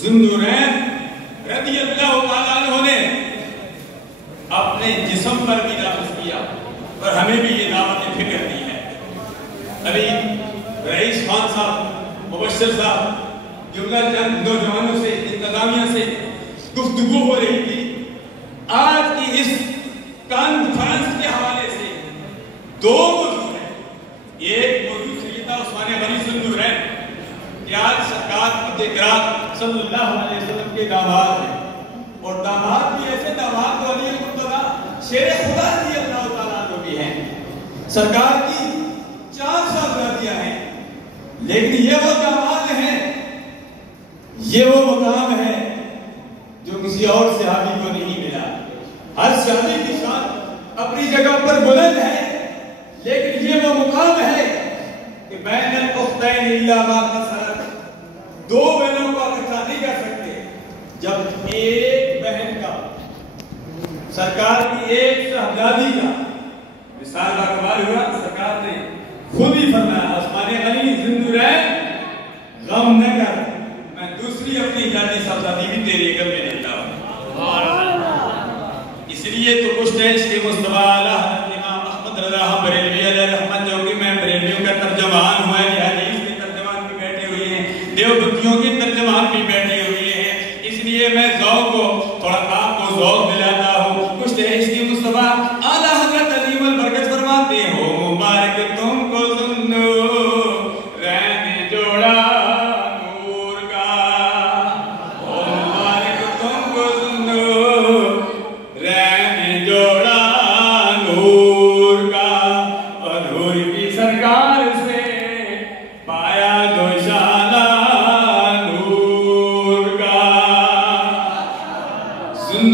ज़ुन्नुरैन रज़ियल्लाहु ताला अन्हु ने अपने जिस्म पर भी नाफिज किया और हमें भी ये दावत फिक्र दी है। अभी रईस खान साहब, मुबश्शिर साहब, जुमला चंद नौजवानों से, इंतजामिया से गुफ्तगू हो रही थी। आज की इस कॉन्फ्रेंस के हवाले से दो मौजू हैं। एक मौजू सैयदा उस्मान गनी ज़ुन्नुरैन कि आज सरकार सल्लल्लाहु अलैहि वसल्लम के दामाद हैं, और दामाद भी ऐसे दामाद तो अली मुर्तज़ा शेर खुदा रज़ियल्लाहु ताला अन्हु भी हैं। सरकार की 4 साहबजादियां हैं, लेकिन ये वो दामाद हैं, ये वो मकाम है जो किसी और सहाबी को नहीं मिला। हर सहाबी की शान अपनी जगह पर बुलंद है, लेकिन ये वो मुकाम है कि बैनल उख्तैन इल्ला मा कसरत, 2 बहनों को इकट्ठा नहीं कर सकते। जब एक बहन का, सरकार की एक साहबजादी का मिसाल का कमाल हुआ, सरकार ने खुद ही फरमाया उस्मान गनी ज़ुन्नुरैन गम न कर, मैं दूसरी अपनी जाति साहबजादी भी तेरे घर में लेता हूं। इसलिए तो कुछ देश के मुस्तफा आला इमाम अहमद रज़ा बरेलवी अलैहि रहमत, जो कि मैं बरेलवियों का तर्जमान हुआ है, हदीस के तर्जमान भी बैठे हुए हैं, देवबंदियों के तर्जमान भी बैठे हुए हैं, इसलिए मैं ज़ौक़ को थोड़ा आपको ज़ौक़ दिलाता हूँ। कुछ देश के मुस्तफा आला हज़रत अज़ीम अल बरकत फरमाते हो